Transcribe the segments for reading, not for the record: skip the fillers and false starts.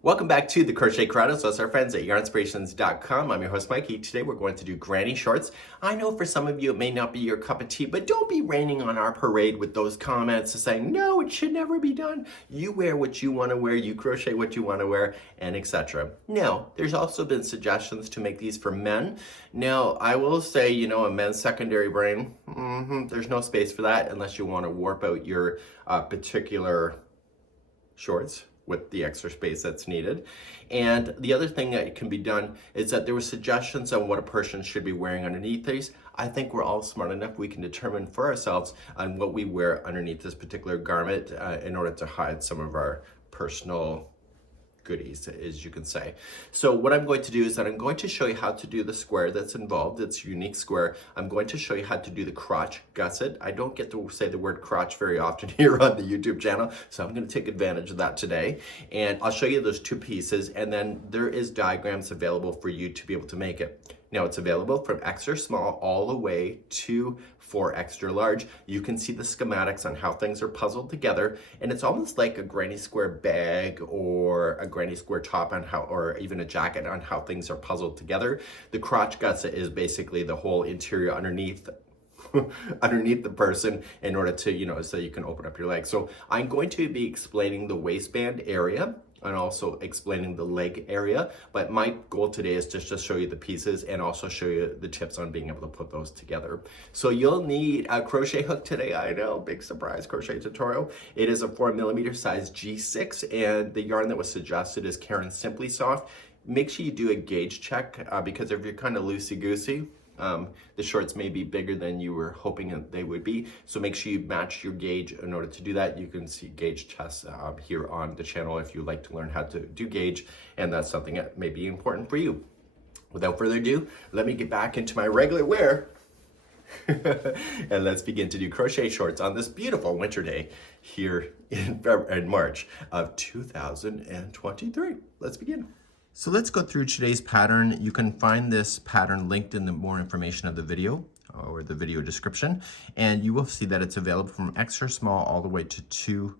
Welcome back to the Crochet Corrado. So it's our friends at Yarnspirations.com. I'm your host, Mikey. Today we're going to do granny shorts. I know for some of you it may not be your cup of tea, but don't be raining on our parade with those comments saying, no, it should never be done. You wear what you want to wear, you crochet what you want to wear, and etc. Now, there's also been suggestions to make these for men. Now, I will say, a men's secondary brain, there's no space for that unless you want to warp out your particular shorts with the extra space that's needed. And the other thing that can be done is that there were suggestions on what a person should be wearing underneath these. I think we're all smart enough we can determine for ourselves on what we wear underneath this particular garment in order to hide some of our personal goodies, as you can say. So what I'm going to do is that I'm going to show you how to do the square that's involved. It's a unique square. I'm going to show you how to do the crotch gusset. I don't get to say the word crotch very often here on the YouTube channel, so I'm going to take advantage of that today. And I'll show you those two pieces, and then there is diagrams available for you to be able to make it. Now it's available from extra small all the way to 4 extra large. You can see the schematics on how things are puzzled together, and it's almost like a granny square bag or a granny square top on how, or even a jacket on how things are puzzled together. The crotch gusset is basically the whole interior underneath underneath the person in order to, so you can open up your legs. So I'm going to be explaining the waistband area and also explaining the leg area. But my goal today is just to show you the pieces and also show you the tips on being able to put those together. So you'll need a crochet hook today. I know, big surprise crochet tutorial. It is a 4mm size G6, and the yarn that was suggested is Caron Simply Soft. Make sure you do a gauge check because if you're kind of loosey-goosey, the shorts may be bigger than you were hoping that they would be. So make sure you match your gauge in order to do that. You can see gauge tests here on the channel if you'd like to learn how to do gauge, and that's something that may be important for you. Without further ado, let me get back into my regular wear and let's begin to do crochet shorts on this beautiful winter day here in March of 2023. Let's begin. So let's go through today's pattern. You can find this pattern linked in the more information of the video or the video description, and you will see that it's available from extra small all the way to 2,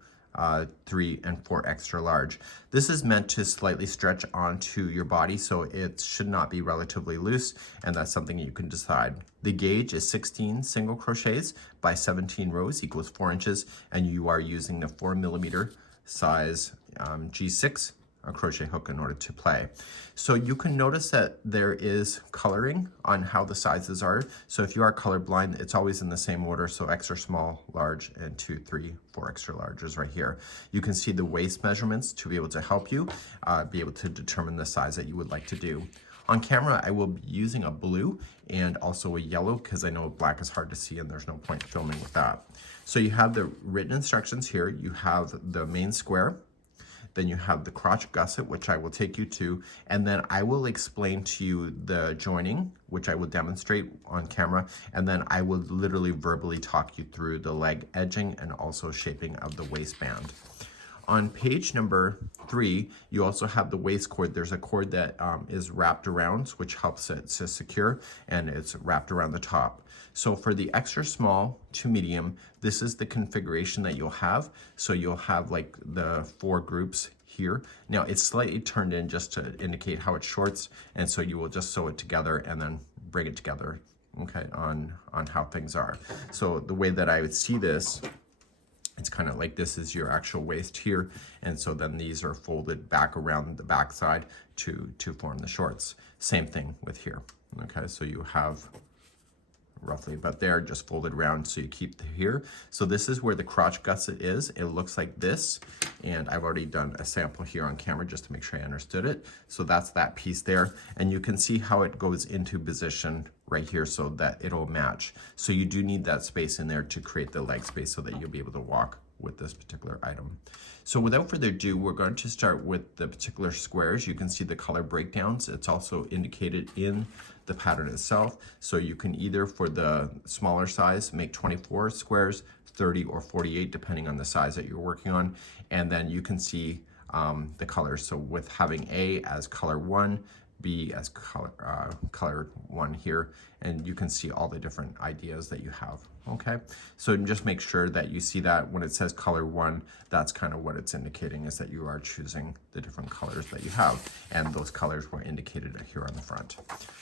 3, and 4 extra large. This is meant to slightly stretch onto your body, so it should not be relatively loose, and that's something you can decide. The gauge is 16 single crochets by 17 rows equals 4 inches, and you are using the 4mm size G6 a crochet hook in order to play. So you can notice that there is coloring on how the sizes are. So if you are colorblind, it's always in the same order. So extra small, large, and 2, 3, 4 extra larges right here. You can see the waist measurements to be able to help you be able to determine the size that you would like to do. On camera, I will be using a blue and also a yellow because I know black is hard to see and there's no point filming with that. So you have the written instructions here. You have the main square. Then you have the crotch gusset, which I will take you to, and then I will explain to you the joining, which I will demonstrate on camera, and then I will literally verbally talk you through the leg edging and also shaping of the waistband. On page number 3, you also have the waist cord. There's a cord that is wrapped around, which helps it to secure, and it's wrapped around the top. So for the extra small to medium, this is the configuration that you'll have. So you'll have like the 4 groups here. Now it's slightly turned in just to indicate how it shorts, and so you will just sew it together and then bring it together, okay, on how things are. So the way that I would see this, it's kind of like this is your actual waist here, and so then these are folded back around the back side to form the shorts. Same thing with here, okay? So you have roughly about there, just folded around so you keep here. So this is where the crotch gusset is. It looks like this, and I've already done a sample here on camera just to make sure I understood it. So that's that piece there, and you can see how it goes into position right here so that it'll match. So you do need that space in there to create the leg space so that you'll be able to walk with this particular item. So without further ado, we're going to start with the particular squares. You can see the color breakdowns. It's also indicated in the pattern itself. So you can either, for the smaller size, make 24 squares, 30 or 48, depending on the size that you're working on. And then you can see the colors. So with having A as color 1, be as color 1 here, and you can see all the different ideas that you have. Okay, so just make sure that you see that when it says color 1, that's kind of what it's indicating, is that you are choosing the different colors that you have, and those colors were indicated here on the front.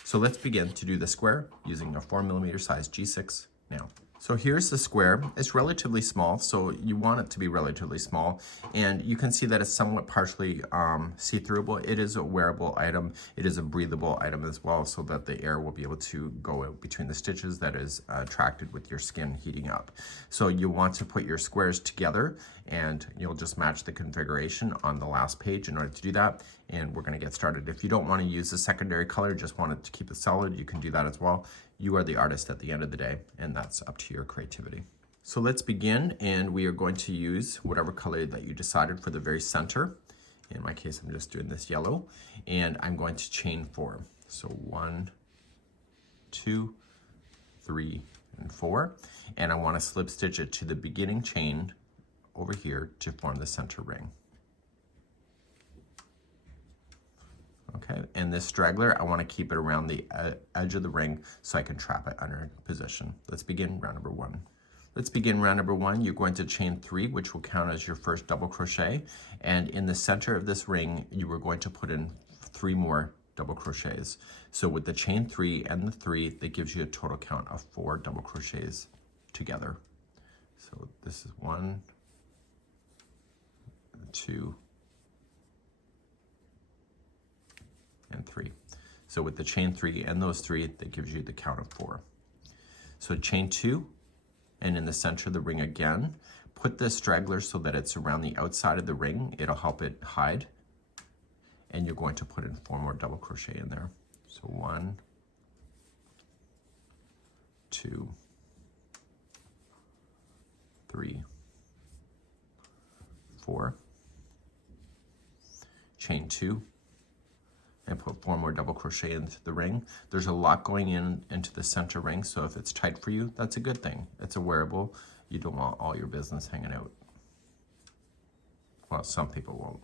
So let's begin to do the square using a 4mm size G6 now. So here's the square. It's relatively small, so you want it to be relatively small, and you can see that it's somewhat partially see-throughable. It is a wearable item. It is a breathable item as well, so that the air will be able to go out between the stitches that is attracted with your skin heating up. So you want to put your squares together, and you'll just match the configuration on the last page in order to do that, and we're going to get started. If you don't want to use the secondary color, just want it to keep it solid, you can do that as well. You are the artist at the end of the day, and that's up to your creativity. So let's begin, and we are going to use whatever color that you decided for the very center. In my case, I'm just doing this yellow, and I'm going to chain 4. So 1, 2, 3, and 4, and I want to slip stitch it to the beginning chain over here to form the center ring. Okay, and this straggler, I want to keep it around the edge of the ring so I can trap it under position. Let's begin round number 1. Let's begin round number 1. You're going to chain 3, which will count as your first double crochet, and in the center of this ring, you are going to put in 3 more double crochets. So with the chain 3 and the 3, that gives you a total count of 4 double crochets together. So this is 1, 2, and 3. So with the chain 3 and those 3, that gives you the count of 4. So chain 2, and in the center of the ring again, put the straggler so that it's around the outside of the ring. It'll help it hide. And you're going to put in 4 more double crochet in there. So 1, 2, 3, 4. Chain 2. And put 4 more double crochet into the ring. There's a lot going into the center ring, so if it's tight for you, that's a good thing. It's a wearable. You don't want all your business hanging out. Well, some people won't.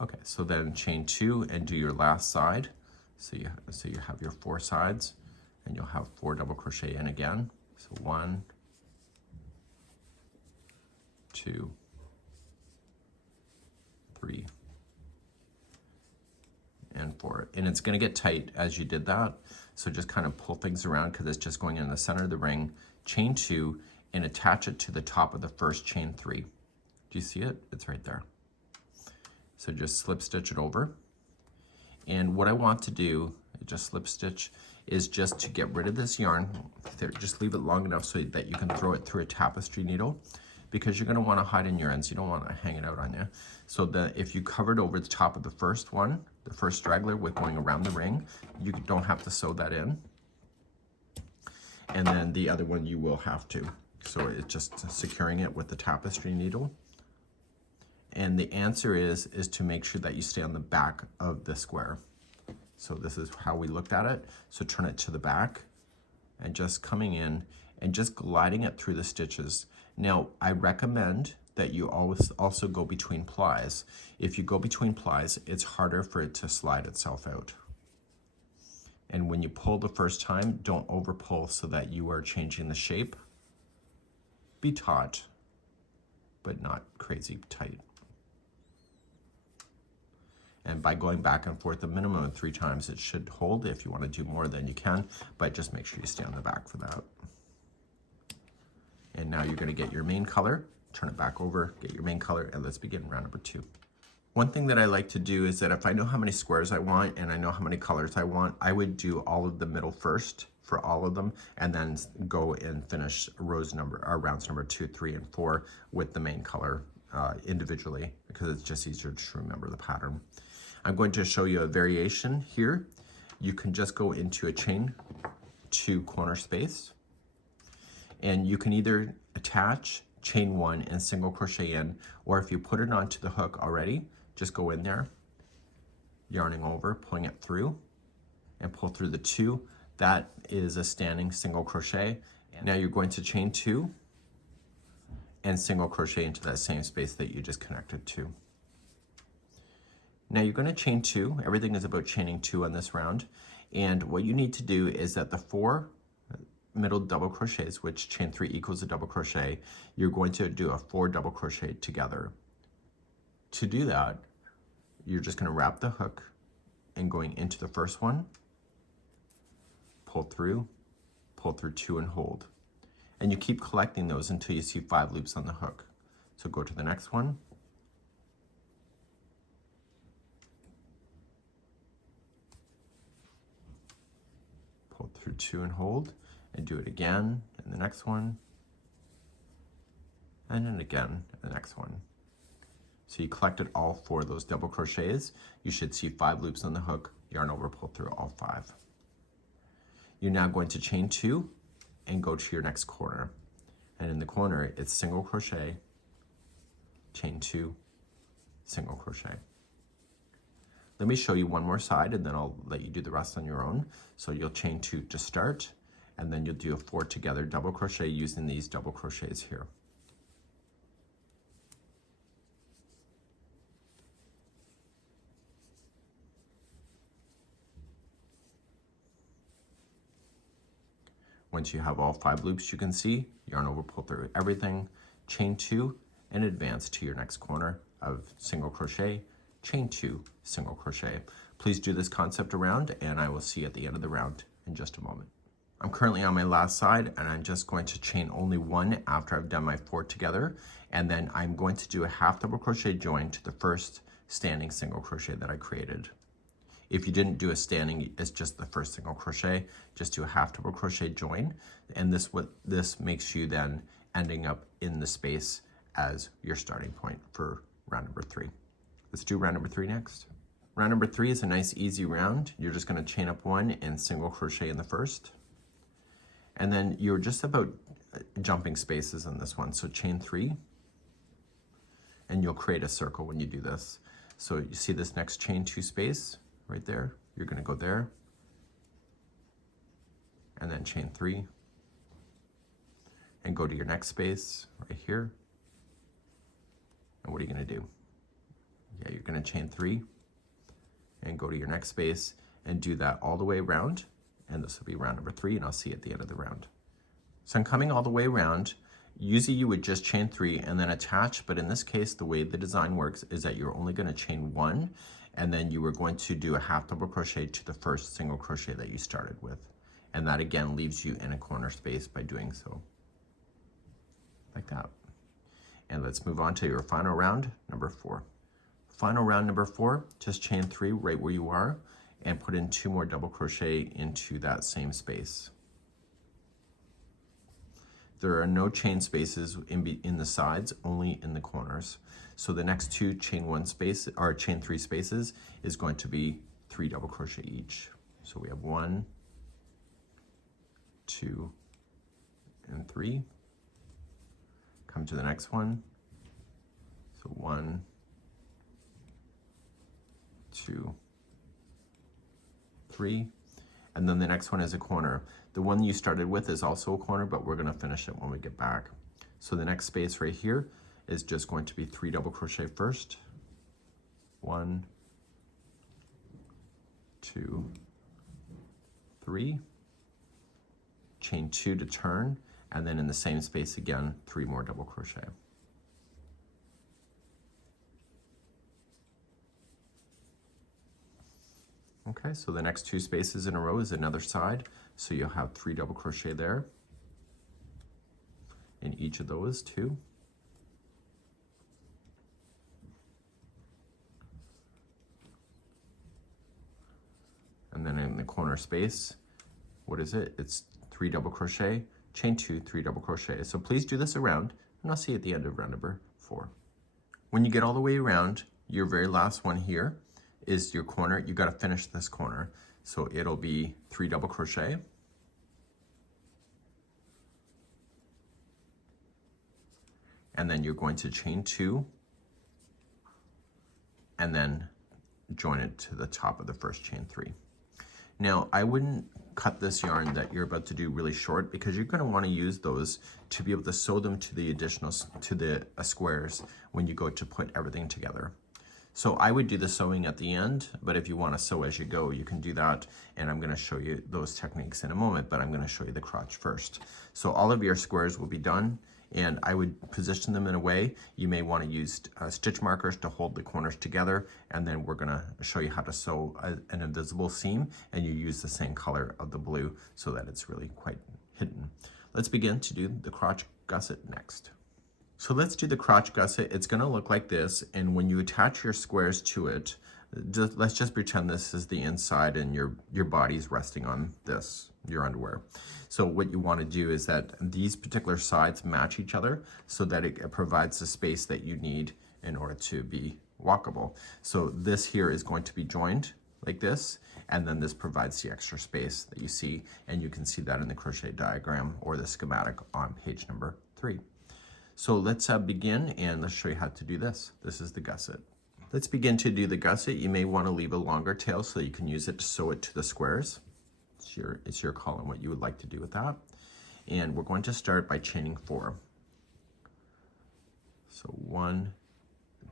Okay, so then chain 2 and do your last side. So you have your 4 sides, and you'll have 4 double crochet in again. So 1, 2, 3, and 4. And it's going to get tight as you did that, so just kind of pull things around because it's just going in the center of the ring. Chain 2 and attach it to the top of the first chain 3. Do you see it? It's right there. So just slip stitch it over. And what I want to do, just slip stitch, is just to get rid of this yarn. Just leave it long enough so that you can throw it through a tapestry needle, because you're going to want to hide in your ends. You don't want to hang it out on you. So that if you covered over the top of the first one, the first straggler with going around the ring, you don't have to sew that in. And then the other one you will have to. So it's just securing it with the tapestry needle. And the answer is to make sure that you stay on the back of the square. So this is how we looked at it. So turn it to the back and just coming in and just gliding it through the stitches. Now, I recommend that you always also go between plies. If you go between plies, it's harder for it to slide itself out. And when you pull the first time, don't over pull so that you are changing the shape. Be taut, but not crazy tight. And by going back and forth a minimum of 3 times, it should hold. If you want to do more, then you can, but just make sure you stay on the back for that. And now you're going to get your main color, turn it back over, get your main color, and let's begin round number 2. One thing that I like to do is that if I know how many squares I want and I know how many colors I want, I would do all of the middle first for all of them, and then go and finish rounds number 2, 3, and 4 with the main color individually, because it's just easier to remember the pattern. I'm going to show you a variation here. You can just go into a chain 2 corner space, and you can either attach chain 1 and single crochet in, or if you put it onto the hook already, just go in there, yarning over, pulling it through, and pull through the 2. That is a standing single crochet. And now you're going to chain 2 and single crochet into that same space that you just connected to. Now you're going to chain 2. Everything is about chaining 2 on this round. And what you need to do is that the 4 middle double crochets, which chain 3 equals a double crochet, you're going to do a 4 double crochet together. To do that, you're just going to wrap the hook and going into the first one, pull through 2 and hold. And you keep collecting those until you see 5 loops on the hook. So go to the next one, pull through 2 and hold, and do it again in the next one, and then again in the next one. So you collected all 4 of those double crochets. You should see 5 loops on the hook, yarn over, pull through all 5. You're now going to chain 2 and go to your next corner. And in the corner, it's single crochet, chain 2, single crochet. Let me show you one more side and then I'll let you do the rest on your own. So you'll chain 2 to start, and then you'll do a 4 together double crochet using these double crochets here. Once you have all 5 loops, you can see, yarn over, pull through everything, chain 2, and advance to your next corner of single crochet, chain 2, single crochet. Please do this concept around, and I will see you at the end of the round in just a moment. I'm currently on my last side, and I'm just going to chain only 1 after I've done my 4 together, and then I'm going to do a half double crochet join to the first standing single crochet that I created. If you didn't do a standing, it's just the first single crochet, just do a half double crochet join, and this makes you then ending up in the space as your starting point for round number 3. Let's do round number 3 next. Round number 3 is a nice easy round. You're just going to chain up 1 and single crochet in the first, and then you're just about jumping spaces in this one. So chain 3, and you'll create a circle when you do this. So you see this next chain 2 space right there, you're going to go there, and then chain 3, and go to your next space right here. And what are you going to do? Yeah, you're going to chain 3 and go to your next space and do that all the way around, and this will be round number 3, and I'll see you at the end of the round. So I'm coming all the way around. Usually you would just chain 3 and then attach, but in this case the way the design works is that you're only going to chain 1, and then you were going to do a half double crochet to the first single crochet that you started with, and that again leaves you in a corner space by doing so, like that. And let's move on to your final round number 4. Final round number 4, just chain 3 right where you are and put in 2 more double crochet into that same space. There are no chain spaces in the sides, only in the corners. So the next 2 chain 1 space or chain 3 spaces is going to be 3 double crochet each. So we have 1, 2, and 3. Come to the next one. So 1, 2, 3, and then the next one is a corner. The one you started with is also a corner, but we're going to finish it when we get back. So the next space right here is just going to be 3 double crochet first. 1, 2, 3, chain 2 to turn, and then in the same space again, 3 more double crochet. Okay, so the next 2 spaces in a row is another side, so you'll have 3 double crochet there in each of those 2. And then in the corner space, what is it? It's 3 double crochet, chain 2, 3 double crochet. So please do this around, and I'll see you at the end of round number 4. When you get all the way around, your very last one here is your corner. You got to finish this corner. So it'll be 3 double crochet, and then you're going to chain 2 and then join it to the top of the first chain 3. Now I wouldn't cut this yarn that you're about to do really short, because you're going to want to use those to be able to sew them to the additional squares when you go to put everything together. So I would do the sewing at the end, but if you want to sew as you go, you can do that. And I'm going to show you those techniques in a moment, but I'm going to show you the crotch first. So all of your squares will be done, and I would position them in a way. You may want to use stitch markers to hold the corners together, and then we're going to show you how to sew an invisible seam, and you use the same color of the blue so that it's really quite hidden. Let's begin to do the crotch gusset next. So let's do the crotch gusset. It's going to look like this, and when you attach your squares to it, let's just pretend this is the inside and your body's resting on this, your underwear. So what you want to do is that these particular sides match each other so that it provides the space that you need in order to be walkable. So this here is going to be joined like this, and then this provides the extra space that you see, and you can see that in the crochet diagram or the schematic on page number 3. So let's begin, and let's show you how to do this. This is the gusset. Let's begin to do the gusset. You may want to leave a longer tail so you can use it to sew it to the squares. It's your call on what you would like to do with that. And we're going to start by chaining 4. So 1,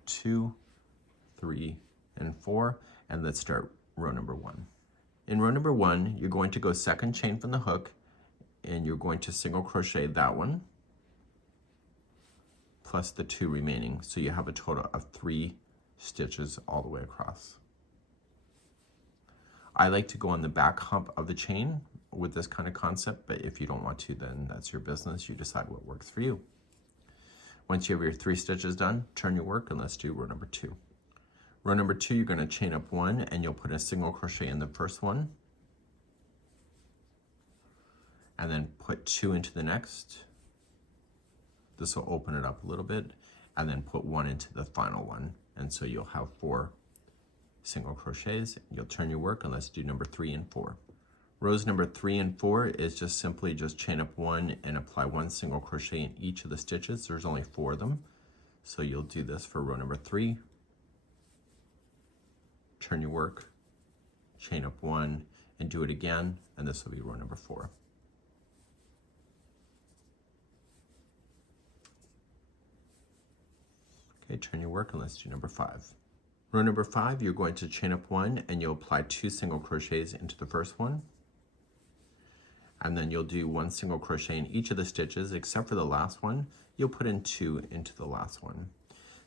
2, 3, and 4, and let's start row number 1. In row number 1, you're going to go second chain from the hook, and you're going to single crochet that one, plus the 2 remaining. So you have a total of 3 stitches all the way across. I like to go on the back hump of the chain with this kind of concept, but if you don't want to, then that's your business. You decide what works for you. Once you have your 3 stitches done, turn your work, and let's do row number 2. Row number 2, you're going to chain up 1, and you'll put a single crochet in the first one, and then put 2 into the next. This will open it up a little bit, and then put 1 into the final one. And so you'll have 4 single crochets. You'll turn your work, and let's do number 3 and 4. Rows number 3 and 4 is just simply chain up 1 and apply 1 single crochet in each of the stitches. There's only 4 of them. So you'll do this for row number 3. Turn your work, chain up 1, and do it again, and this will be row number 4. Okay, turn your work, and let's do number 5. Row number 5, you're going to chain up 1, and you'll apply 2 single crochets into the first one. And then you'll do 1 single crochet in each of the stitches, except for the last one. You'll put in 2 into the last one.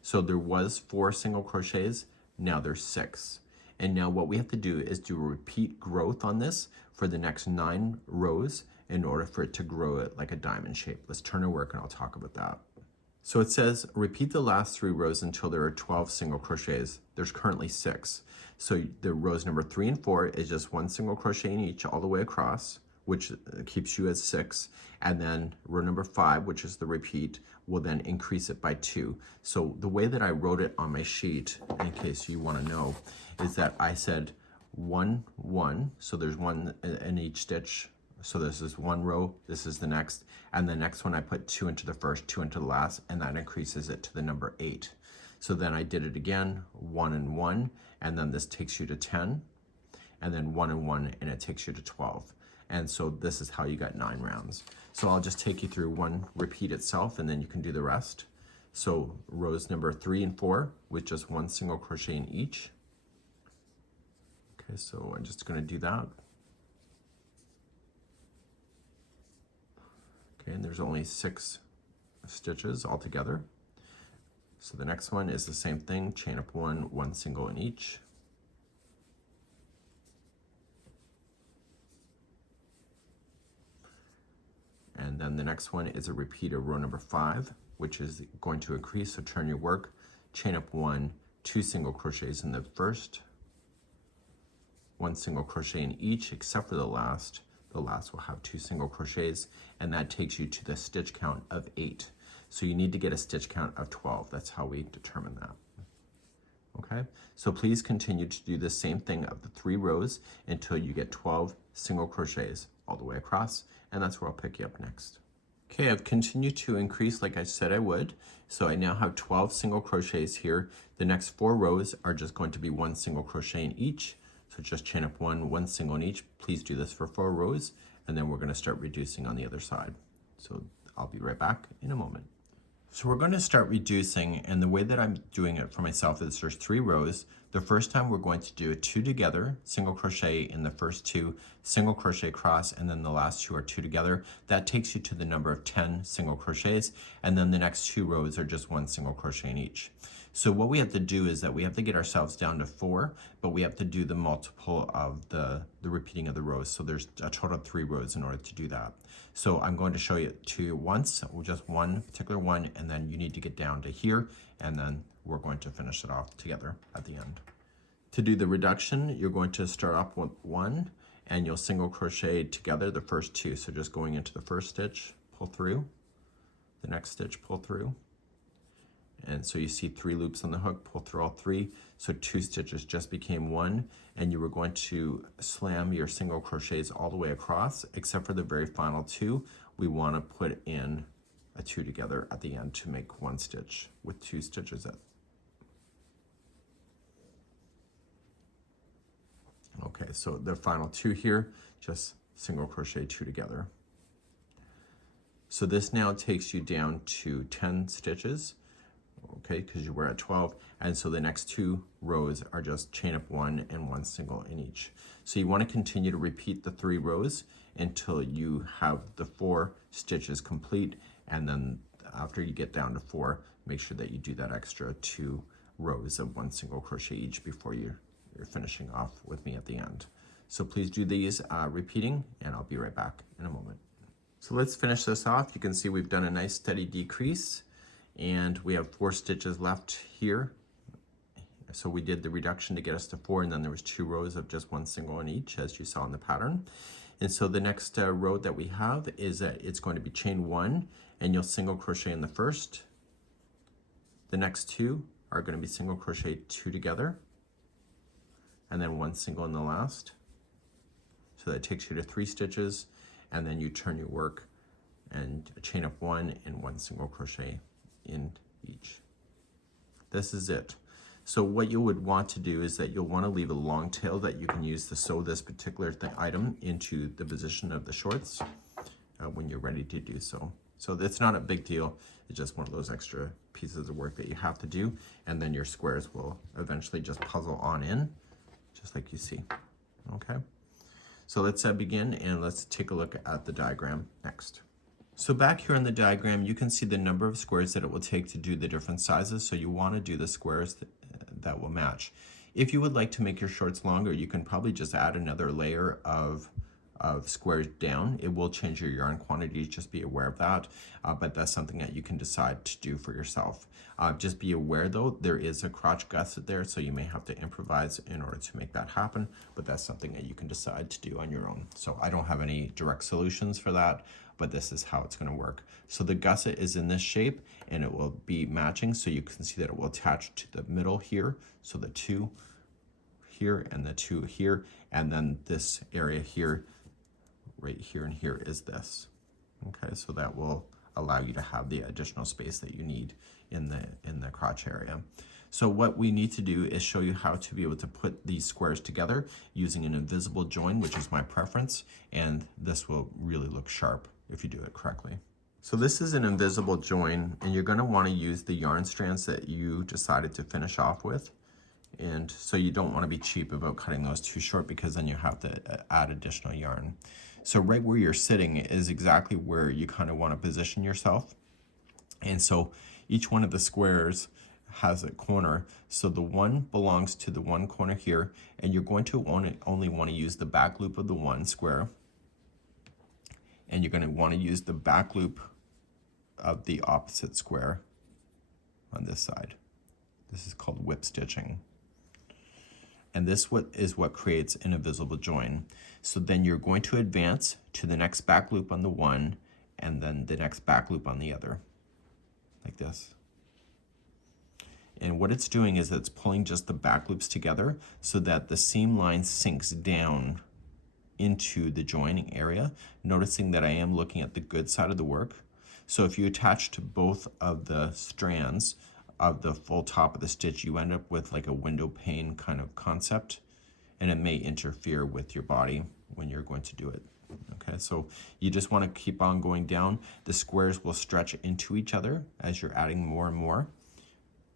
So there was 4 single crochets, now there's 6. And now what we have to do is do a repeat growth on this for the next 9 rows in order for it to grow it like a diamond shape. Let's turn our work, and I'll talk about that. So it says, repeat the last 3 rows until there are 12 single crochets. There's currently 6. So the rows number 3 and 4 is just 1 single crochet in each all the way across, which keeps you at 6. And then row number 5, which is the repeat, will then increase it by 2. So the way that I wrote it on my sheet, in case you want to know, is that I said 1, 1. So there's 1 in each stitch. So this is 1 row, this is the next, and the next one I put 2 into the first, 2 into the last, and that increases it to the number 8. So then I did it again, 1 and 1, and then this takes you to 10, and then 1 and 1, and it takes you to 12. And so this is how you got 9 rounds. So I'll just take you through one repeat itself, and then you can do the rest. So rows number 3 and 4 with just 1 single crochet in each. Okay, so I'm just going to do that. Okay, and there's only 6 stitches altogether. So the next one is the same thing, chain up 1, 1 single in each. And then the next one is a repeat of row number 5, which is going to increase, so turn your work, chain up 1, 2 single crochets in the first, 1 single crochet in each except for the last. The last will have 2 single crochets, and that takes you to the stitch count of 8. So you need to get a stitch count of 12. That's how we determine that. Okay, so please continue to do the same thing of the 3 rows until you get 12 single crochets all the way across, and that's where I'll pick you up next. Okay, I've continued to increase like I said I would. So I now have 12 single crochets here. The next 4 rows are just going to be 1 single crochet in each. So just chain up 1, 1 single in each. Please do this for 4 rows, and then we're going to start reducing on the other side. So I'll be right back in a moment. So we're going to start reducing, and the way that I'm doing it for myself is there's 3 rows. The first time we're going to do 2 together, single crochet in the first 2, single crochet across, and then the last 2 are 2 together. That takes you to the number of 10 single crochets, and then the next 2 rows are just 1 single crochet in each. So what we have to do is that we have to get ourselves down to 4, but we have to do the multiple of the repeating of the rows. So there's a total of 3 rows in order to do that. So I'm going to show it to you once, just one particular one, and then you need to get down to here, and then we're going to finish it off together at the end. To do the reduction, you're going to start off with 1, and you'll single crochet together the first 2. So just going into the first stitch, pull through, the next stitch, pull through. And so you see 3 loops on the hook, pull through all 3. So 2 stitches just became 1, and you were going to slam your single crochets all the way across, except for the very final 2. We want to put in a 2 together at the end to make 1 stitch with 2 stitches in. Okay, so the final 2 here, just single crochet 2 together. So this now takes you down to 10 stitches, okay, because you were at 12, and so the next 2 rows are just chain up 1 and 1 single in each. So you want to continue to repeat the 3 rows until you have the 4 stitches complete, and then after you get down to 4, make sure that you do that extra 2 rows of 1 single crochet each before you're finishing off with me at the end. So please do these repeating, and I'll be right back in a moment. So let's finish this off. You can see we've done a nice steady decrease, and we have 4 stitches left here. So we did the reduction to get us to 4, and then there was 2 rows of just 1 single in each, as you saw in the pattern. And so the next row that we have is that it's going to be chain 1, and you'll single crochet in the first. The next 2 are going to be single crochet 2 together, and then 1 single in the last. So that takes you to 3 stitches, and then you turn your work and chain up 1 and 1 single crochet in each. This is it. So what you would want to do is that you'll want to leave a long tail that you can use to sew this particular item into the position of the shorts when you're ready to do so. So it's not a big deal. It's just one of those extra pieces of work that you have to do, and then your squares will eventually just puzzle on in, just like you see. Okay, so let's begin, and let's take a look at the diagram next. So back here in the diagram, you can see the number of squares that it will take to do the different sizes. So you want to do the squares that will match. If you would like to make your shorts longer, you can probably just add another layer of squares down. It will change your yarn quantity, just be aware of that, but that's something that you can decide to do for yourself. Just be aware though, there is a crotch gusset there, so you may have to improvise in order to make that happen, but that's something that you can decide to do on your own. So I don't have any direct solutions for that, but this is how it's going to work. So the gusset is in this shape, and it will be matching, so you can see that it will attach to the middle here, so the 2 here and the 2 here, and then this area here, right here and here is this. Okay, so that will allow you to have the additional space that you need in the crotch area. So what we need to do is show you how to be able to put these squares together using an invisible join, which is my preference, and this will really look sharp if you do it correctly. So this is an invisible join, and you're going to want to use the yarn strands that you decided to finish off with. And so you don't want to be cheap about cutting those too short, because then you have to add additional yarn. So right where you're sitting is exactly where you kind of want to position yourself. And so each one of the squares has a corner. So the one belongs to the one corner here, and you're going to only want to use the back loop of the one square. And you're going to want to use the back loop of the opposite square on this side. This is called whip stitching. And this is what creates an invisible join. So then you're going to advance to the next back loop on the one, and then the next back loop on the other, like this. And what it's doing is it's pulling just the back loops together so that the seam line sinks down into the joining area, noticing that I am looking at the good side of the work. So if you attach to both of the strands of the full top of the stitch, you end up with like a window pane kind of concept, and it may interfere with your body when you're going to do it. Okay, so you just want to keep on going down. The squares will stretch into each other as you're adding more and more.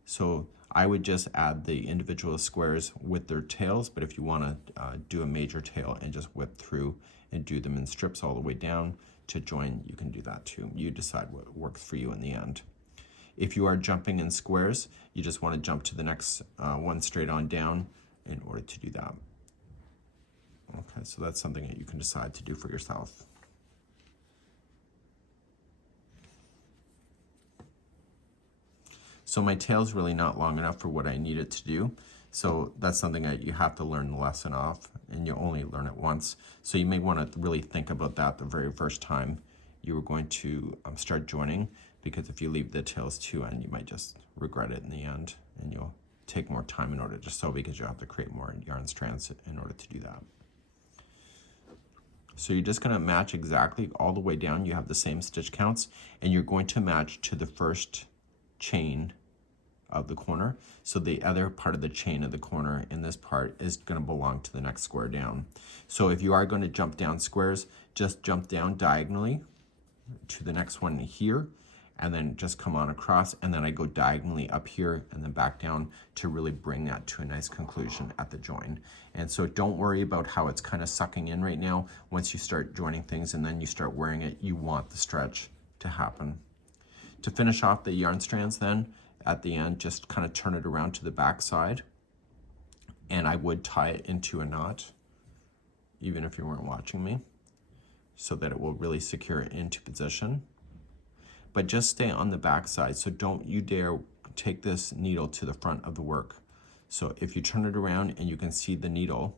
So I would just add the individual squares with their tails, but if you want to do a major tail and just whip through and do them in strips all the way down to join, you can do that too. You decide what works for you in the end. If you are jumping in squares, you just want to jump to the next one straight on down in order to do that. Okay, so that's something that you can decide to do for yourself. So my tail's really not long enough for what I need it to do. So that's something that you have to learn the lesson off, and you only learn it once. So you may want to really think about that the very first time you were going to start joining, because if you leave the tails too end, you might just regret it in the end, and you'll take more time in order to sew because you have to create more yarn strands in order to do that. So you're just going to match exactly all the way down. You have the same stitch counts, and you're going to match to the first chain of the corner. So the other part of the chain of the corner in this part is going to belong to the next square down. So if you are going to jump down squares, just jump down diagonally to the next one here, and then just come on across, and then I go diagonally up here and then back down to really bring that to a nice conclusion at the join. And so don't worry about how it's kind of sucking in right now. Once you start joining things and then you start wearing it, you want the stretch to happen. To finish off the yarn strands then, at the end, just kind of turn it around to the back side, and I would tie it into a knot, even if you weren't watching me, so that it will really secure it into position. But just stay on the back side, so don't you dare take this needle to the front of the work. So if you turn it around and you can see the needle,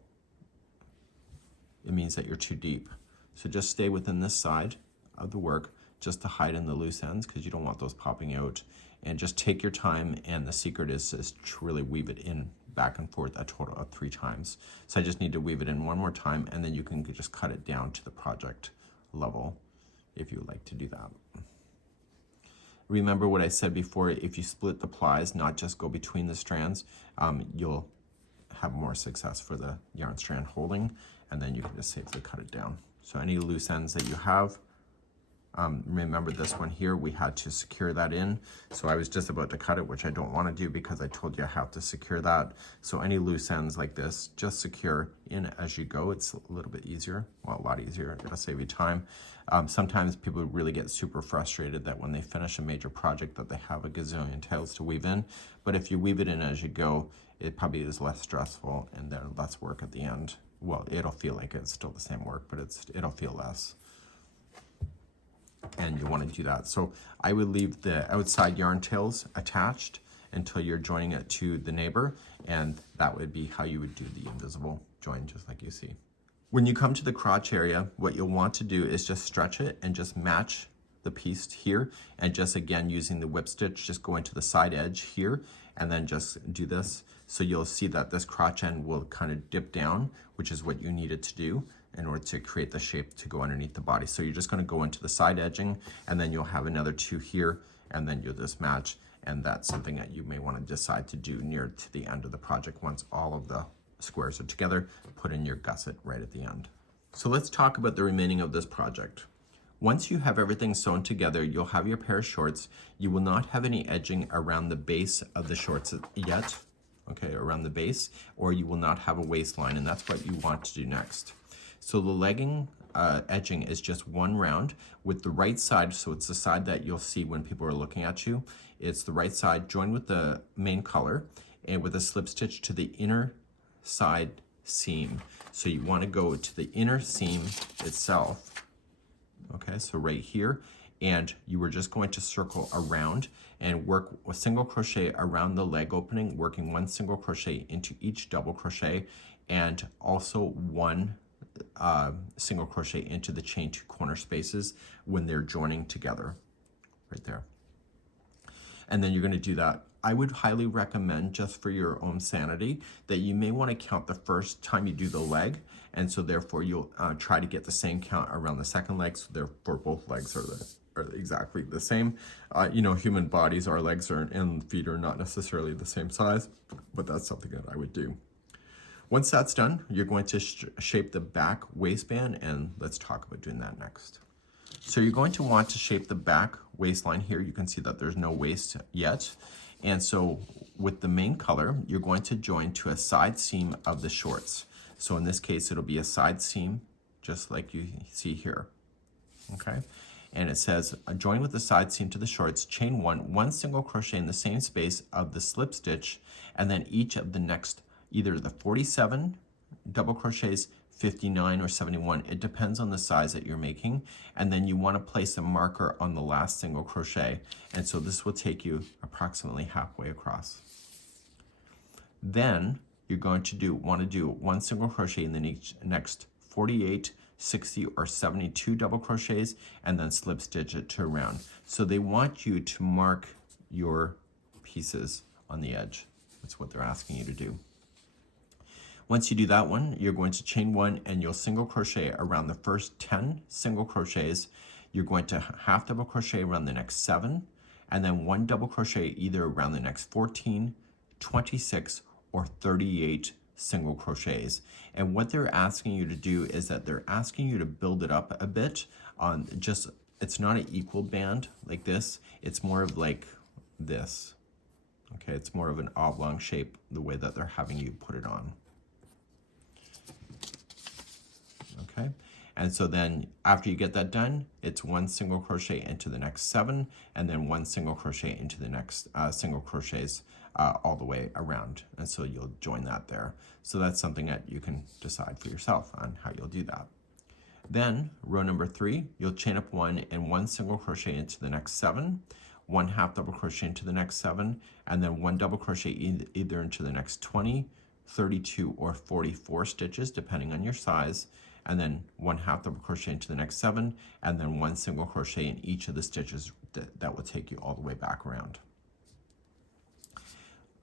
it means that you're too deep. So just stay within this side of the work, just to hide in the loose ends, because you don't want those popping out. And just take your time, and the secret is to really weave it in back and forth a total of 3 times. So I just need to weave it in one more time, and then you can just cut it down to the project level if you would like to do that. Remember what I said before, if you split the plies, not just go between the strands, you'll have more success for the yarn strand holding, and then you can just safely cut it down. So any loose ends that you have, remember this one here, we had to secure that in. So I was just about to cut it, which I don't want to do because I told you I have to secure that. So any loose ends like this, just secure in as you go. It's a little bit easier, well, a lot easier. It'll save you time. Sometimes people really get super frustrated that when they finish a major project that they have a gazillion tails to weave in. But if you weave it in as you go, it probably is less stressful and then less work at the end. Well, it'll feel like it's still the same work, but it'll feel less. And you want to do that. So I would leave the outside yarn tails attached until you're joining it to the neighbor, and that would be how you would do the invisible join, just like you see. When you come to the crotch area, what you'll want to do is just stretch it and just match the piece here, and just again using the whip stitch, just go into the side edge here and then just do this. So you'll see that this crotch end will kind of dip down, which is what you needed to do in order to create the shape to go underneath the body. So you're just going to go into the side edging, and then you'll have another 2 here, and then you'll just match. And that's something that you may want to decide to do near to the end of the project. Once all of the squares are together, put in your gusset right at the end. So let's talk about the remaining of this project. Once you have everything sewn together, you'll have your pair of shorts. You will not have any edging around the base of the shorts yet, okay, around the base, or you will not have a waistline, and that's what you want to do next. So the legging edging is just one round with the right side, so it's the side that you'll see when people are looking at you. It's the right side joined with the main color and with a slip stitch to the inner side seam. So you want to go to the inner seam itself, okay, so right here, and you were just going to circle around and work a single crochet around the leg opening, working 1 single crochet into each double crochet, and also 1 single crochet into the chain 2 corner spaces when they're joining together right there. And then you're going to do that. I would highly recommend, just for your own sanity, that you may want to count the first time you do the leg, and so therefore you'll try to get the same count around the second leg, so therefore both legs are exactly the same. You know, human bodies, our legs and feet are not necessarily the same size, but that's something that I would do. Once that's done, you're going to shape the back waistband, and let's talk about doing that next. So you're going to want to shape the back waistline here. You can see that there's no waist yet. And so with the main color, you're going to join to a side seam of the shorts. So in this case, it'll be a side seam, just like you see here, okay? And it says, join with the side seam to the shorts, chain one single crochet in the same space of the slip stitch, and then each of the next, either the 47 double crochets, 59 or 71, it depends on the size that you're making, and then you want to place a marker on the last single crochet, and so this will take you approximately halfway across. Then you're going to want to do one single crochet in the next 48, 60 or 72 double crochets, and then slip stitch it to around. So they want you to mark your pieces on the edge. That's what they're asking you to do. Once you do that one, you're going to chain one and you'll single crochet around the first 10 single crochets. You're going to half double crochet around the next 7, and then one double crochet either around the next 14, 26, or 38 single crochets. And what they're asking you to do is that they're asking you to build it up a bit on just, it's not an equal band like this, it's more of like this. Okay, it's more of an oblong shape the way that they're having you put it on. Okay, and so then after you get that done, it's one single crochet into the next 7, and then one single crochet into the next single crochets all the way around, and so you'll join that there. So that's something that you can decide for yourself on how you'll do that. Then row number 3, you'll chain up one and one single crochet into the next 7, one half double crochet into the next 7, and then one double crochet either into the next 20, 32, or 44 stitches depending on your size, and then one half double crochet into the next 7, and then one single crochet in each of the stitches that will take you all the way back around.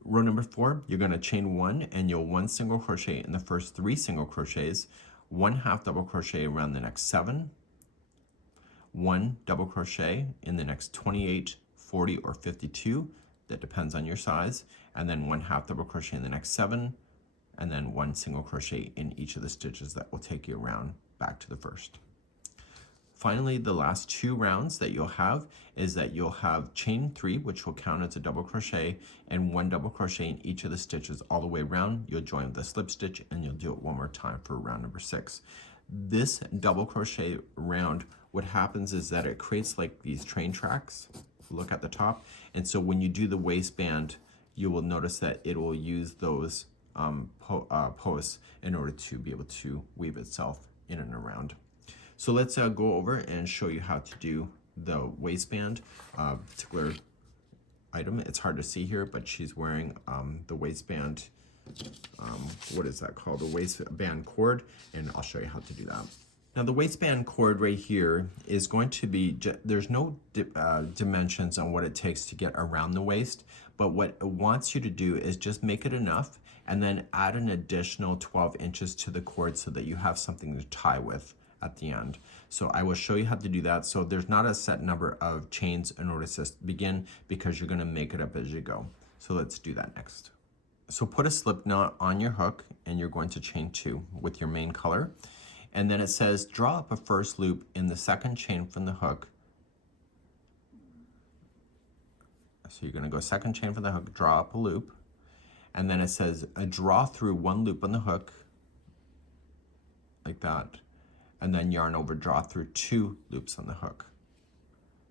Row number 4, you're going to chain one and you'll one single crochet in the first 3 single crochets, one half double crochet around the next 7, one double crochet in the next 28, 40, or 52, that depends on your size, and then one half double crochet in the next 7, and then one single crochet in each of the stitches that will take you around back to the first. Finally, the last 2 rounds that you'll have is that you'll have chain 3, which will count as a double crochet, and one double crochet in each of the stitches all the way around. You'll join with a slip stitch, and you'll do it one more time for round number 6. This double crochet round, what happens is that it creates like these train tracks. Look at the top, and so when you do the waistband, you will notice that it will use those posts in order to be able to weave itself in and around. So let's go over and show you how to do the waistband. Particular item, it's hard to see here, but she's wearing the waistband, what is that called? The waistband cord, and I'll show you how to do that. Now the waistband cord right here is going to be, there's no dimensions on what it takes to get around the waist, but what it wants you to do is just make it enough and then add an additional 12 inches to the cord so that you have something to tie with at the end. So I will show you how to do that. So there's not a set number of chains in order to begin because you're gonna make it up as you go. So let's do that next. So put a slip knot on your hook and you're going to chain 2 with your main color. And then it says draw up a first loop in the second chain from the hook. So you're going to go second chain from the hook, draw up a loop, and then it says draw through one loop on the hook, like that, and then yarn over, draw through 2 loops on the hook.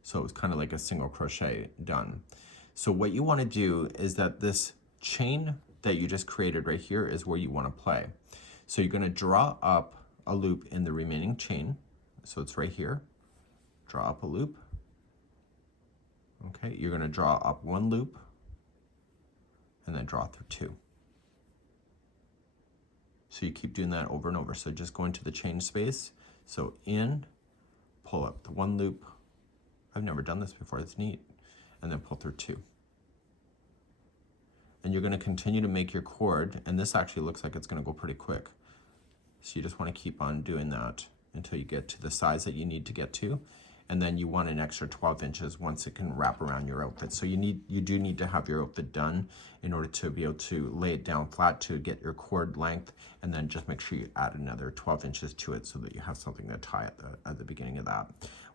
So it's kind of like a single crochet done. So what you want to do is that this chain that you just created right here is where you want to play. So you're going to draw up a loop in the remaining chain. So it's right here. Draw up a loop. Okay, you're going to draw up 1 loop and then draw through 2. So you keep doing that over and over. So just go into the chain space. So in, pull up the 1 loop. I've never done this before, it's neat. And then pull through 2. And you're going to continue to make your cord, and this actually looks like it's going to go pretty quick. So you just want to keep on doing that until you get to the size that you need to get to. and then you want an extra 12 inches once it can wrap around your outfit. So you do need to have your outfit done in order to be able to lay it down flat to get your cord length, and then just make sure you add another 12 inches to it so that you have something to tie at the beginning of that.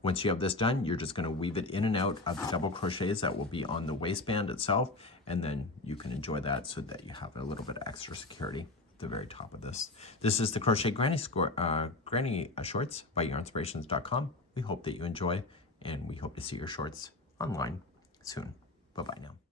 Once you have this done, you're just going to weave it in and out of the double crochets that will be on the waistband itself, and then you can enjoy that so that you have a little bit of extra security at the very top of this. This is the Crochet Granny shorts by Yarnspirations.com. We hope that you enjoy, and we hope to see your shorts online soon. Bye-bye now.